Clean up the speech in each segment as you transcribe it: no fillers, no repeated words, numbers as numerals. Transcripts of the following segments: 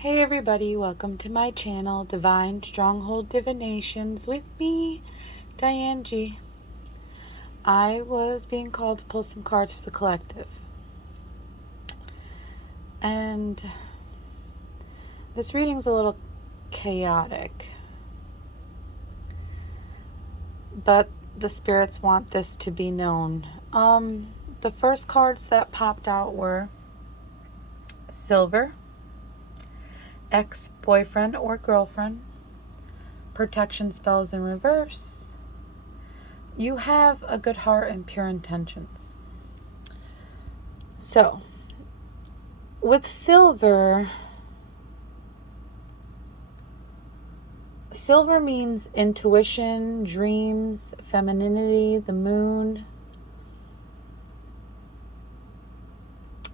Hey everybody, welcome to my channel, Divine Stronghold Divinations with me, Diane G. I was being called to pull some cards for the collective. And this reading's a little chaotic. But the spirits want this to be known. The first cards that popped out were Silver, ex-boyfriend or girlfriend, protection spells in reverse. You have a good heart and pure intentions. So, with Silver means intuition, dreams, femininity, the moon.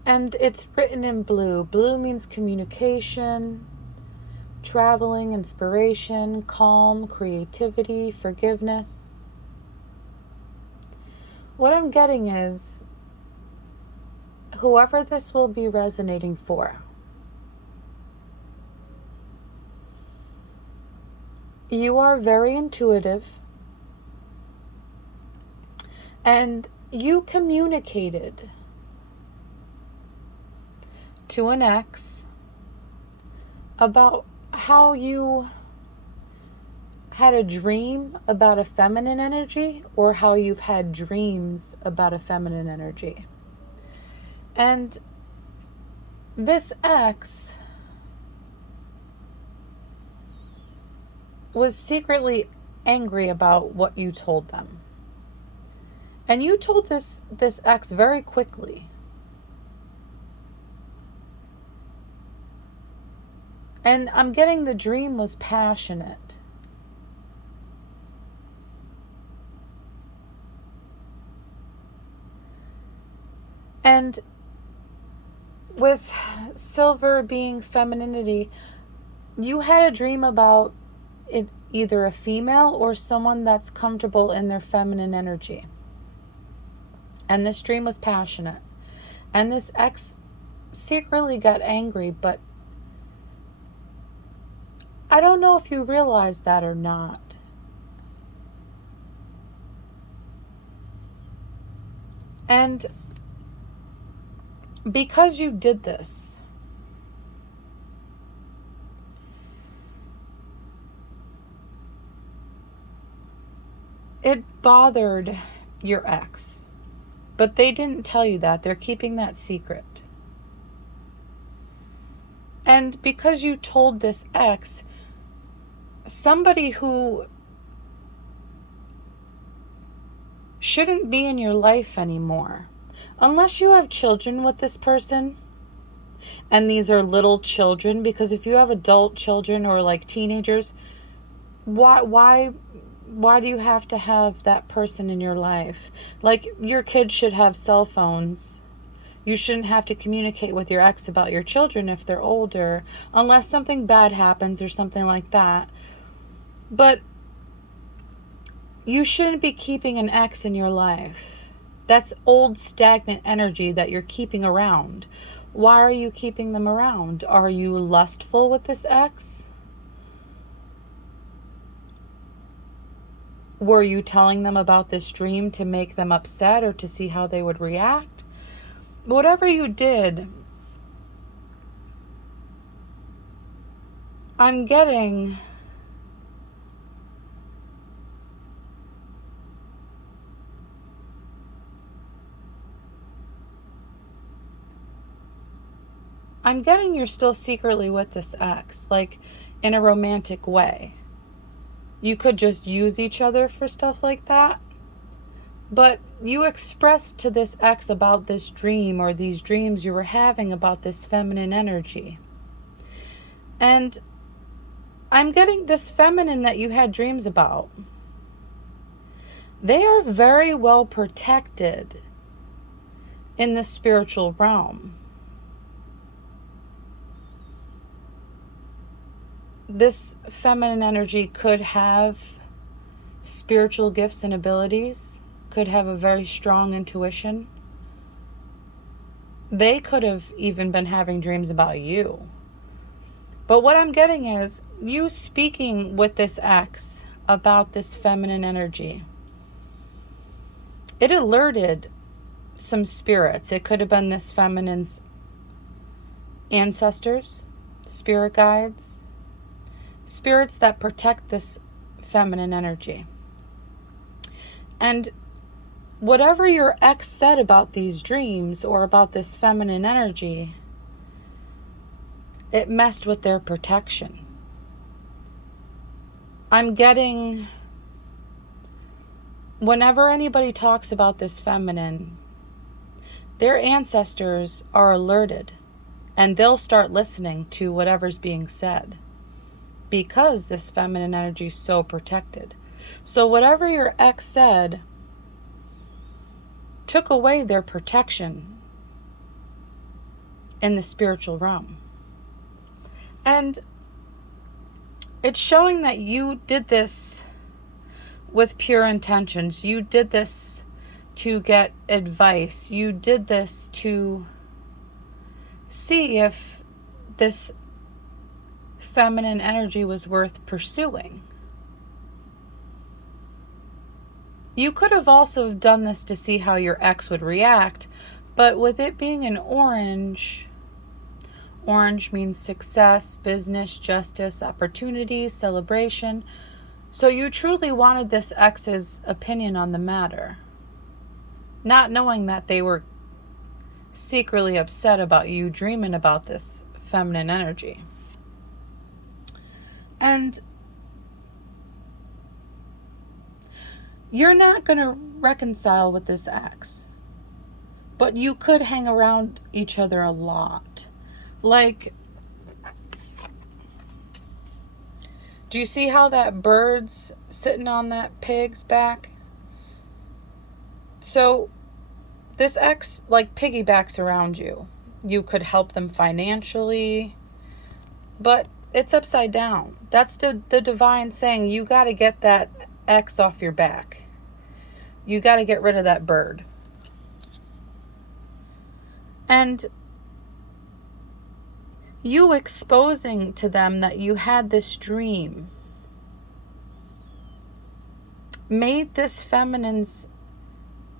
And it's written in blue. Blue means communication, traveling, inspiration, calm, creativity, forgiveness. What I'm getting is, whoever this will be resonating for, you are very intuitive, and you communicated to an ex about how you had a dream about a feminine energy, or how you've had dreams about a feminine energy. And this ex was secretly angry about what you told them. And you told this ex very quickly. And I'm getting the dream was passionate. And with Silver being femininity, you had a dream about it, either a female or someone that's comfortable in their feminine energy. And this dream was passionate. And this ex secretly got angry, but I don't know if you realize that or not. And because you did this, it bothered your ex. But they didn't tell you that. They're keeping that secret. And because you told this ex, somebody who shouldn't be in your life anymore, unless you have children with this person, and these are little children, because if you have adult children or like teenagers, why do you have to have that person in your life? Like, your kids should have cell phones. You shouldn't have to communicate with your ex about your children if they're older, unless something bad happens or something like that. But you shouldn't be keeping an ex in your life. That's old, stagnant energy that you're keeping around. Why are you keeping them around? Are you lustful with this ex? Were you telling them about this dream to make them upset or to see how they would react? Whatever you did, I'm getting you're still secretly with this ex, like in a romantic way. You could just use each other for stuff like that. But you expressed to this ex about this dream, or these dreams you were having about this feminine energy. And I'm getting this feminine that you had dreams about. They are very well protected in the spiritual realm. This feminine energy could have spiritual gifts and abilities, could have a very strong intuition. They could have even been having dreams about you. But what I'm getting is you speaking with this ex about this feminine energy. It alerted some spirits. It could have been this feminine's ancestors, spirit guides, spirits that protect this feminine energy. And whatever your ex said about these dreams or about this feminine energy, it messed with their protection. I'm getting, whenever anybody talks about this feminine, their ancestors are alerted and they'll start listening to whatever's being said because this feminine energy is so protected. So whatever your ex said took away their protection in the spiritual realm. And it's showing that you did this with pure intentions. You did this to get advice. You did this to see if this feminine energy was worth pursuing. You could have also done this to see how your ex would react, but with it being an orange, orange means success, business, justice, opportunity, celebration. So you truly wanted this ex's opinion on the matter, not knowing that they were secretly upset about you dreaming about this feminine energy. And you're not going to reconcile with this ex, but you could hang around each other a lot. Like, do you see how that bird's sitting on that pig's back? So this ex like piggybacks around you. You could help them financially, but it's upside down. That's the divine saying you got to get that ex off your back. You got to get rid of that bird. And you exposing to them that you had this dream made this feminine's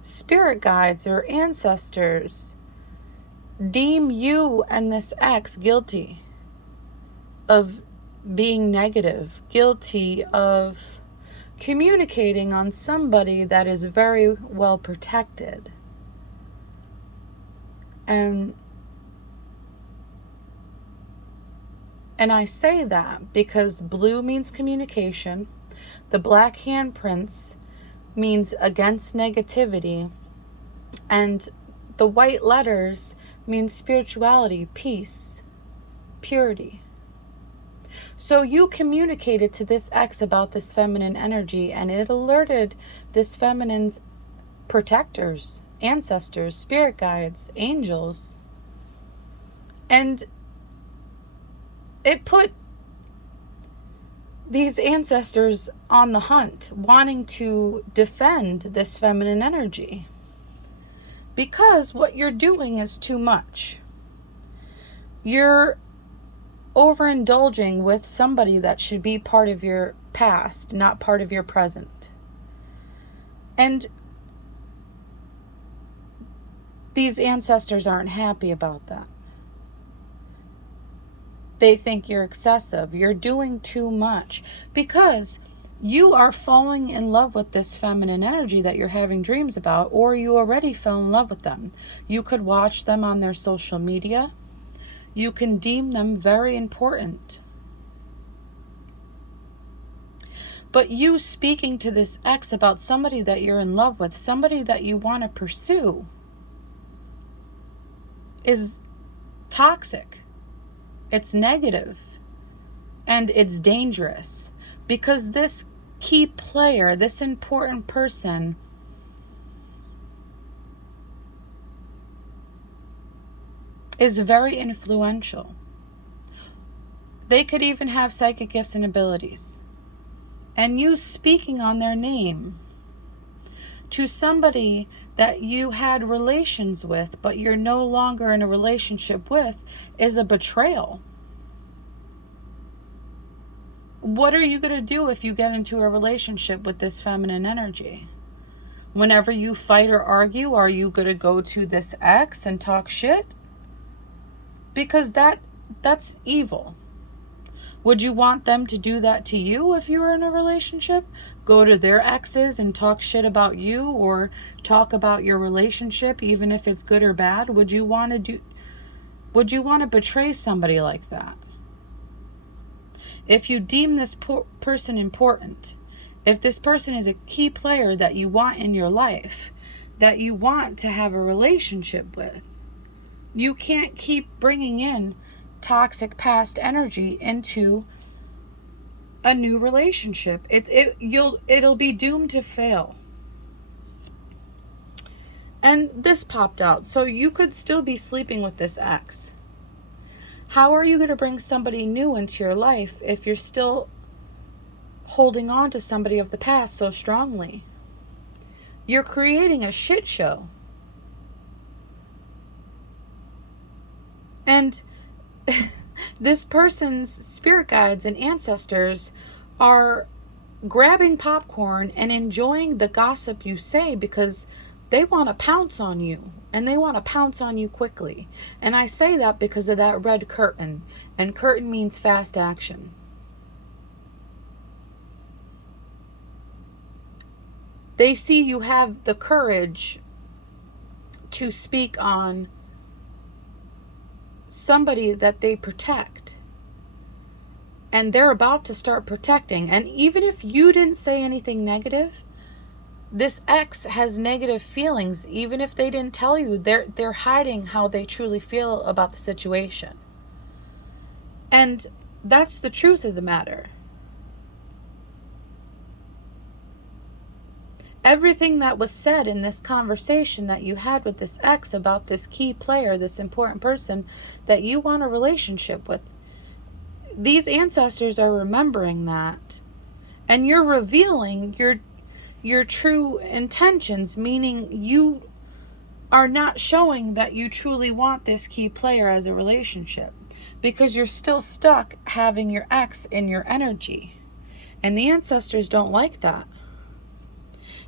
spirit guides or ancestors deem you and this ex guilty of being negative, guilty of communicating on somebody that is very well protected. And I say that because blue means communication, the black handprints means against negativity, and the white letters mean spirituality, peace, purity. So you communicated to this ex about this feminine energy, and it alerted this feminine's protectors, ancestors, spirit guides, angels. And it put these ancestors on the hunt, wanting to defend this feminine energy. Because what you're doing is too much. You're overindulging with somebody that should be part of your past, not part of your present. And these ancestors aren't happy about that. They think you're excessive. You're doing too much because you are falling in love with this feminine energy that you're having dreams about, or you already fell in love with them. You could watch them on their social media. You can deem them very important. But you speaking to this ex about somebody that you're in love with, somebody that you want to pursue, is toxic. It's negative. And it's dangerous. Because this key player, this important person, is very influential. They could even have psychic gifts and abilities. And you speaking on their name to somebody that you had relations with, but you're no longer in a relationship with, is a betrayal. What are you going to do if you get into a relationship with this feminine energy? Whenever you fight or argue, are you going to go to this ex and talk shit? Because that's evil. Would you want them to do that to you if you were in a relationship? Go to their exes and talk shit about you, or talk about your relationship, even if it's good or bad? Would you want to betray somebody like that? If you deem this person important, if this person is a key player that you want in your life, that you want to have a relationship with, you can't keep bringing in toxic past energy into a new relationship. It'll be doomed to fail. And this popped out. So you could still be sleeping with this ex. How are you going to bring somebody new into your life if you're still holding on to somebody of the past so strongly? You're creating a shit show. And this person's spirit guides and ancestors are grabbing popcorn and enjoying the gossip you say, because they want to pounce on you, and they want to pounce on you quickly. And I say that because of that red curtain, and curtain means fast action. They see you have the courage to speak on somebody that they protect, and they're about to start protecting. And even if you didn't say anything negative, this ex has negative feelings. Even if they didn't tell you, they're hiding how they truly feel about the situation. And that's the truth of the matter. Everything that was said in this conversation that you had with this ex about this key player, this important person that you want a relationship with, these ancestors are remembering that. And you're revealing your true intentions, meaning you are not showing that you truly want this key player as a relationship, because you're still stuck having your ex in your energy. And the ancestors don't like that.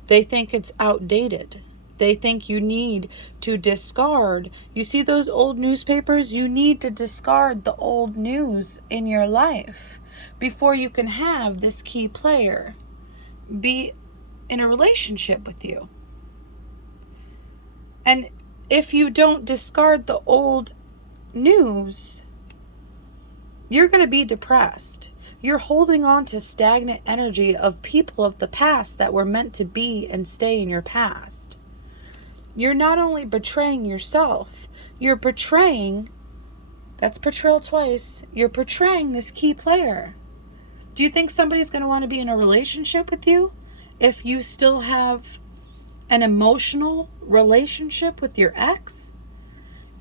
They think it's outdated. They think you need to discard. You see those old newspapers? You need to discard the old news in your life before you can have this key player be in a relationship with you. And if you don't discard the old news, you're going to be depressed. You're holding on to stagnant energy of people of the past that were meant to be and stay in your past. You're not only betraying yourself, you're betraying, that's betrayal twice, you're betraying this key player. Do you think somebody's going to want to be in a relationship with you if you still have an emotional relationship with your ex?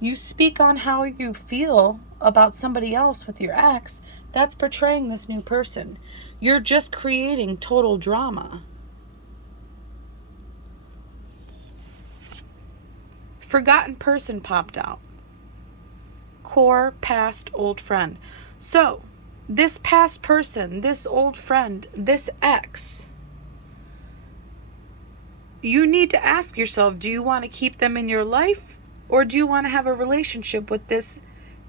You speak on how you feel about somebody else with your ex. That's betraying this new person. You're just creating total drama. Forgotten person popped out. Core past old friend. So, this past person, this old friend, this ex, you need to ask yourself, do you want to keep them in your life, or do you want to have a relationship with this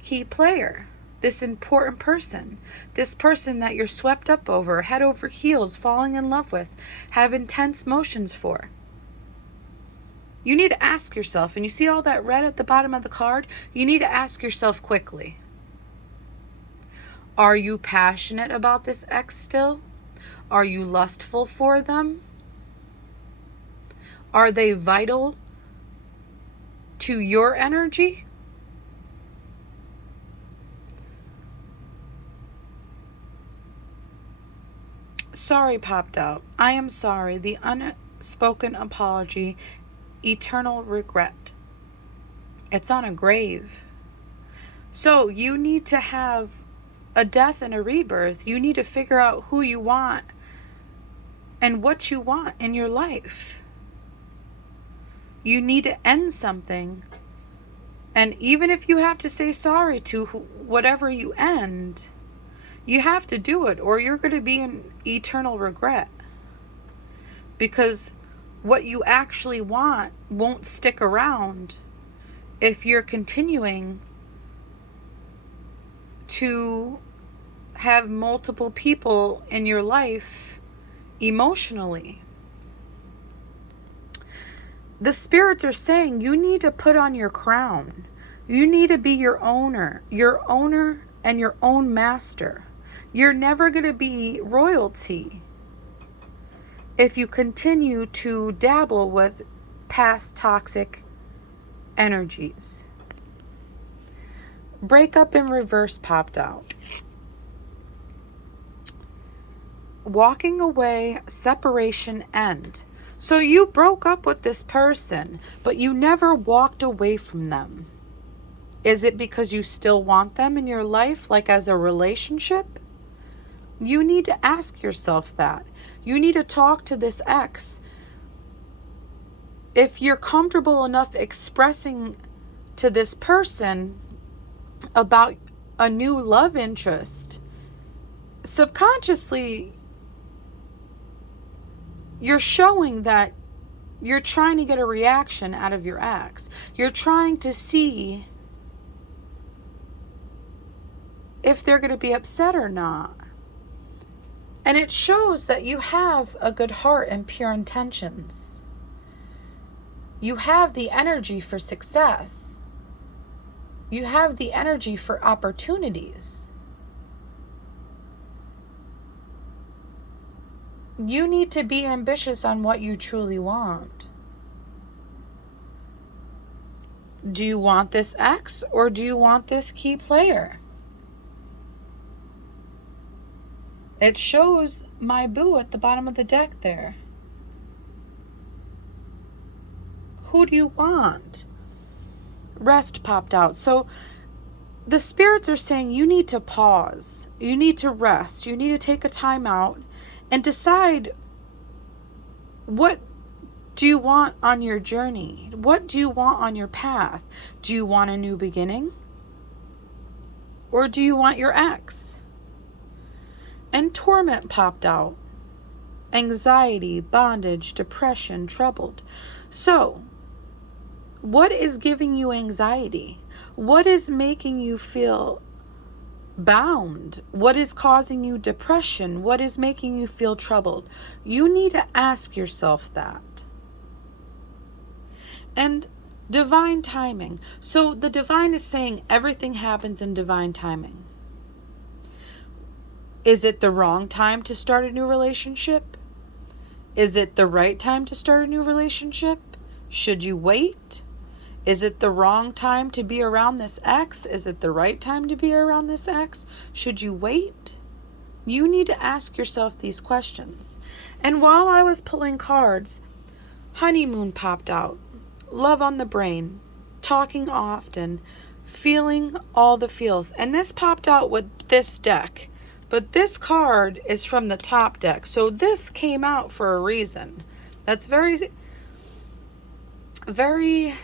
key player? This important person, this person that you're swept up over, head over heels, falling in love with, have intense emotions for. You need to ask yourself, and you see all that red at the bottom of the card? You need to ask yourself quickly. Are you passionate about this ex still? Are you lustful for them? Are they vital to your energy? Sorry popped out. I am sorry. The unspoken apology, eternal regret. It's on a grave. So you need to have a death and a rebirth. You need to figure out who you want and what you want in your life. You need to end something. And even if you have to say sorry to whatever you end, You have to do it, or you're going to be in eternal regret. Because what you actually want won't stick around if you're continuing to have multiple people in your life emotionally. The spirits are saying you need to put on your crown. You need to be your owner and your own master. You're never going to be royalty if you continue to dabble with past toxic energies. Breakup in reverse popped out. Walking away, separation, end. So you broke up with this person, but you never walked away from them. Is it because you still want them in your life, like as a relationship? You need to ask yourself that. You need to talk to this ex. If you're comfortable enough expressing to this person about a new love interest, subconsciously, you're showing that you're trying to get a reaction out of your ex. You're trying to see if they're going to be upset or not. And it shows that you have a good heart and pure intentions. You have the energy for success. You have the energy for opportunities. You need to be ambitious on what you truly want. Do you want this ex or do you want this key player? It shows my boo at the bottom of the deck there. Who do you want? Rest popped out. So the spirits are saying you need to pause. You need to rest. You need to take a time out and decide, what do you want on your journey? What do you want on your path? Do you want a new beginning? Or do you want your ex? And torment popped out. Anxiety, bondage, depression, troubled. So, what is giving you anxiety? What is making you feel bound? What is causing you depression? What is making you feel troubled? You need to ask yourself that. And divine timing. So the divine is saying everything happens in divine timing. Is it the wrong time to start a new relationship? Is it the right time to start a new relationship? Should you wait? Is it the wrong time to be around this ex? Is it the right time to be around this ex? Should you wait? You need to ask yourself these questions. And while I was pulling cards, honeymoon popped out. Love on the brain. Talking often. Feeling all the feels. And this popped out with this deck. But this card is from the top deck. So this came out for a reason. That's very, very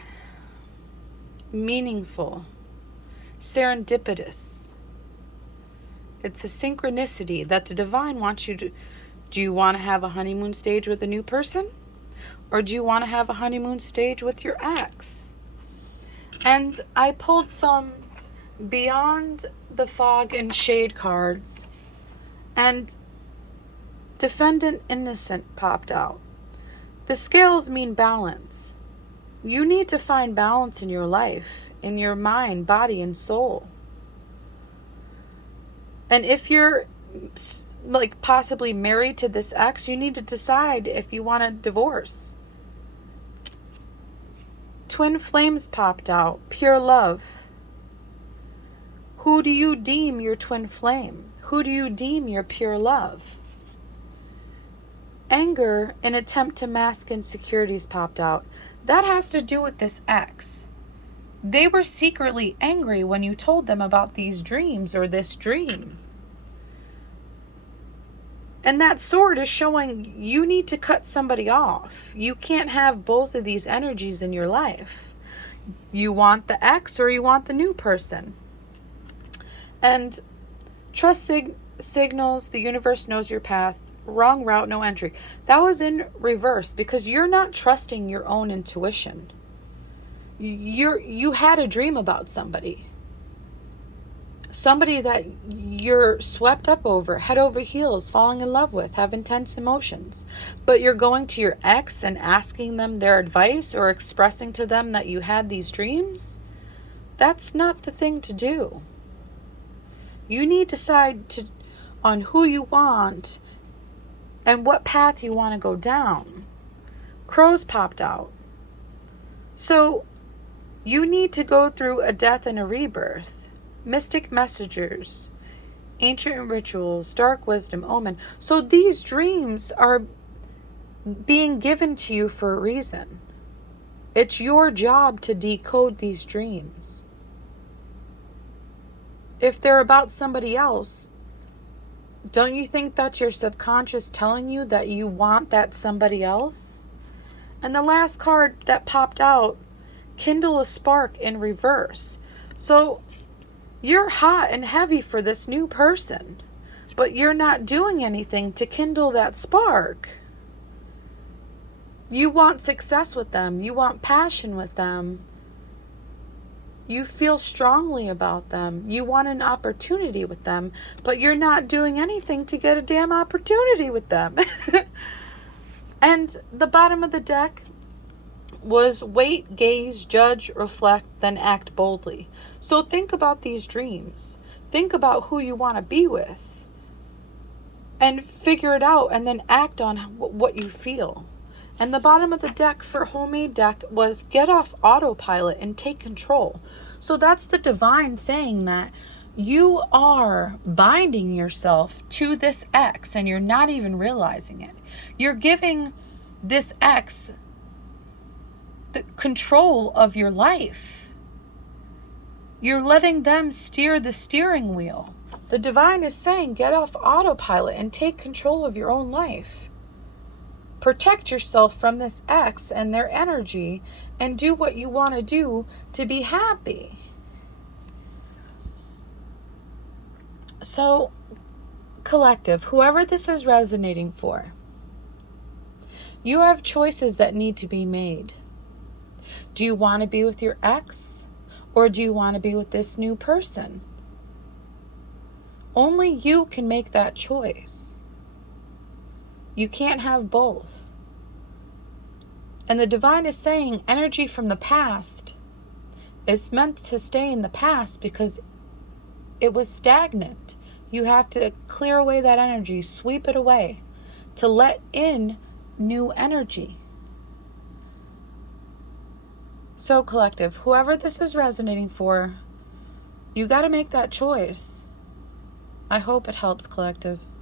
meaningful. Serendipitous. It's a synchronicity that the divine wants you to. Do you want to have a honeymoon stage with a new person? Or do you want to have a honeymoon stage with your ex? And I pulled some Beyond the Fog and Shade cards. And Defendant Innocent popped out. The scales mean balance. You need to find balance in your life, in your mind, body, and soul. And if you're like possibly married to this ex, you need to decide if you want a divorce. Twin flames popped out. Pure love. Who do you deem your twin flame? Who do you deem your pure love? Anger, an attempt to mask insecurities popped out. That has to do with this ex. They were secretly angry when you told them about these dreams or this dream. And that sword is showing you need to cut somebody off. You can't have both of these energies in your life. You want the ex or you want the new person. And signals, the universe knows your path, wrong route, no entry. That was in reverse because you're not trusting your own intuition. You had a dream about somebody that you're swept up over, head over heels, falling in love with, have intense emotions. But you're going to your ex and asking them their advice or expressing to them that you had these dreams? That's not the thing to do. You need to decide on who you want and what path you want to go down. Crows popped out. So you need to go through a death and a rebirth. Mystic messengers, ancient rituals, dark wisdom, omen. So these dreams are being given to you for a reason. It's your job to decode these dreams. If they're about somebody else, don't you think that's your subconscious telling you that you want that somebody else? And the last card that popped out, kindle a spark in reverse. So you're hot and heavy for this new person, but you're not doing anything to kindle that spark. You want success with them. You want passion with them. You feel strongly about them. You want an opportunity with them, but you're not doing anything to get a damn opportunity with them. And the bottom of the deck was wait, gaze, judge, reflect, then act boldly. So think about these dreams. Think about who you want to be with and figure it out and then act on what you feel. And the bottom of the deck for homemade deck was get off autopilot and take control. So that's the divine saying that you are binding yourself to this ex and you're not even realizing it. You're giving this ex the control of your life. You're letting them steer the steering wheel. The divine is saying get off autopilot and take control of your own life. Protect yourself from this ex and their energy and do what you want to do to be happy. So, collective, whoever this is resonating for, you have choices that need to be made. Do you want to be with your ex or do you want to be with this new person? Only you can make that choice. You can't have both. And the divine is saying energy from the past is meant to stay in the past because it was stagnant. You have to clear away that energy, sweep it away to let in new energy. So collective, whoever this is resonating for, you got to make that choice. I hope it helps, collective.